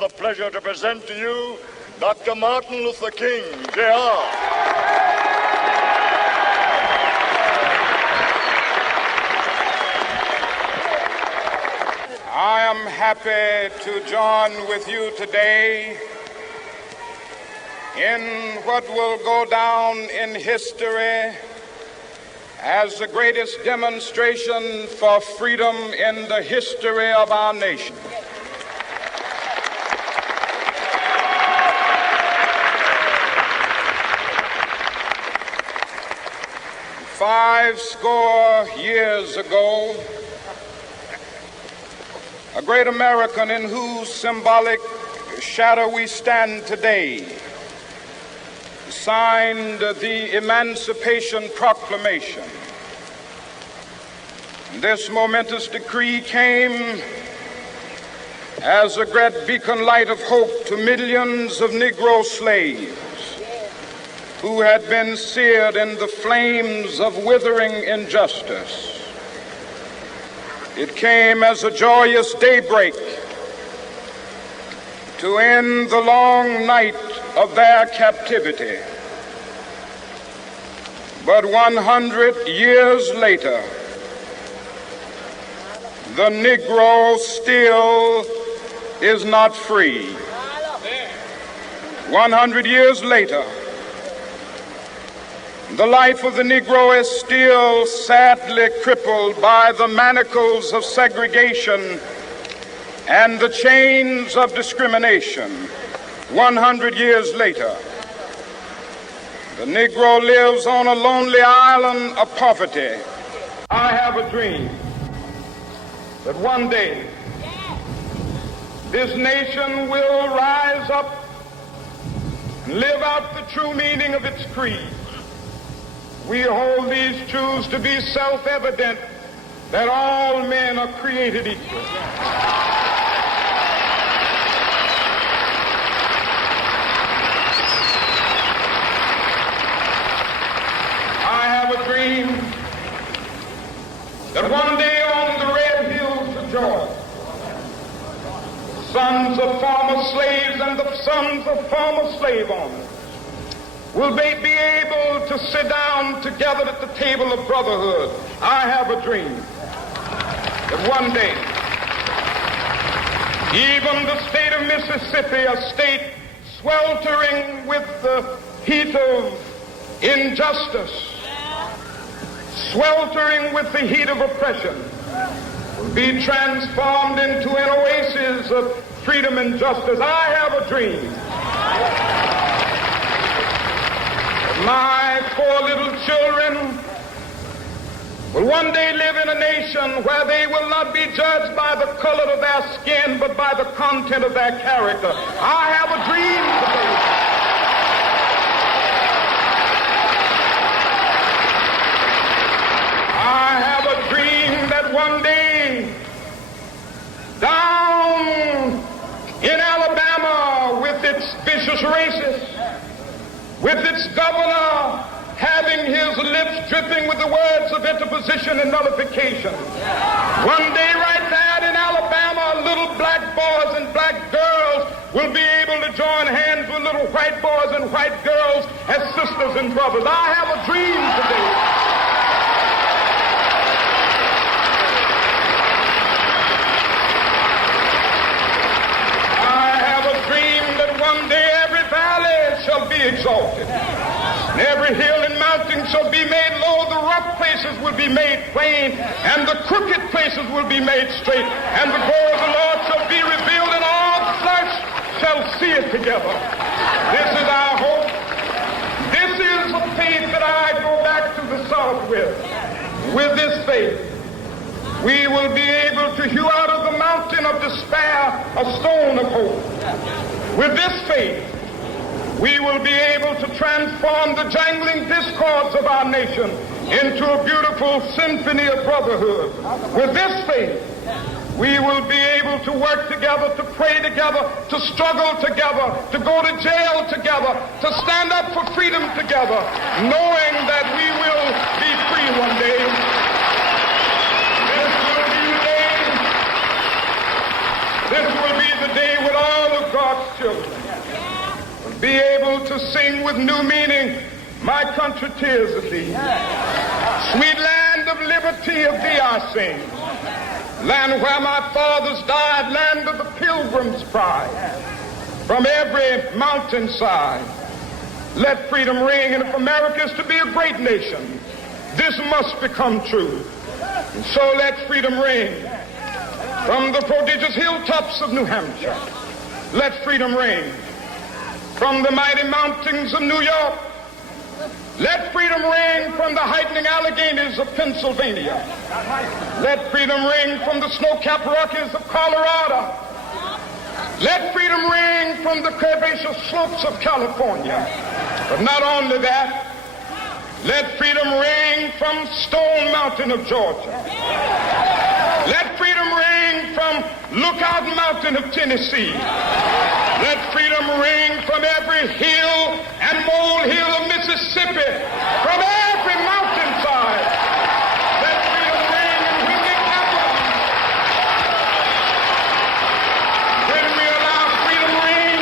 the pleasure to present to you Dr. Martin Luther King, Jr. I am happy to join with you today in what will go down in history as the greatest demonstration for freedom in the history of our nation. Five score years ago, a great American in whose symbolic shadow we stand today signed the Emancipation Proclamation. This momentous decree came as a great beacon light of hope to millions of Negro slaves who had been seared in the flames of withering injustice. It came as a joyous daybreak to end the long night of their captivity. But 100 years later, the Negro still is not free. 100 years later, the life of the Negro is still sadly crippled by the manacles of segregation and the chains of discrimination. 100 years later, the Negro lives on a lonely island of poverty. I have a dream that one day this nation will rise up and live out the true meaning of its creed. We hold these truths to be self-evident, that all men are created equal. I have a dream that one day on the red hills of Georgia, sons of former slaves and the sons of former slave owners will they be able to sit down together at the table of brotherhood. I have a dream that one day, even the state of Mississippi, a state sweltering with the heat of injustice, sweltering with the heat of oppression, will be transformed into an oasis of freedom and justice. I have a dream. My four little children will one day live in a nation where they will not be judged by the color of their skin, but by the content of their character. I have a dream today. I have a dream that one day, down in Alabama, with its vicious racists, with its governor having his lips dripping with the words of interposition and nullification. One day right there in Alabama, little black boys and black girls will be able to join hands with little white boys and white girls as sisters and brothers. I have a dream today. I have a dream that one day every valley shall be exalted, and every hill and mountain shall be made low. The rough places will be made plain, and the crooked places will be made straight, and the glory of the Lord shall be revealed, and all flesh shall see it together. This is our hope. This is the faith that I go back to the South with. With this faith, we will be able to hew out of the mountain of despair a stone of hope. With this faith, we will be able to transform the jangling discords of our nation into a beautiful symphony of brotherhood. With this faith, we will be able to work together, to pray together, to struggle together, to go to jail together, to stand up for freedom together, knowing that we will be free one day. This will be the day when all of God be able to sing with new meaning, my country, tears of thee. Sweet land of liberty, of thee I sing. Land where my fathers died, land of the pilgrim's pride. From every mountainside, let freedom ring. And if America is to be a great nation, this must become true. And so let freedom ring. From the prodigious hilltops of New Hampshire, let freedom ring. From the mighty mountains of New York, let freedom ring. From the heightening Alleghenies of Pennsylvania, let freedom ring. From the snow-capped Rockies of Colorado, let freedom ring. From the curvaceous slopes of California. But not only that, let freedom ring from Stone Mountain of Georgia. Let freedom ring from Lookout Mountain of Tennessee. Let freedom ring from every hill and molehill of Mississippi, from every mountainside. Let freedom ring, and when it happens, when we allow freedom ring,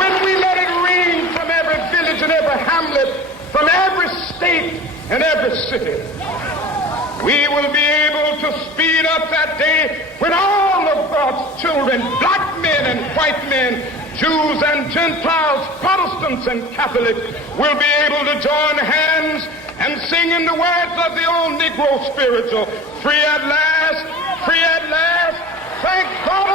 when we let it ring from every village and every hamlet, from every state and every city, we will be able to speed up that day when all of God's children, black men and white men, Jews and Gentiles, Protestants and Catholics, will be able to join hands and sing in the words of the old Negro spiritual, free at last, thank God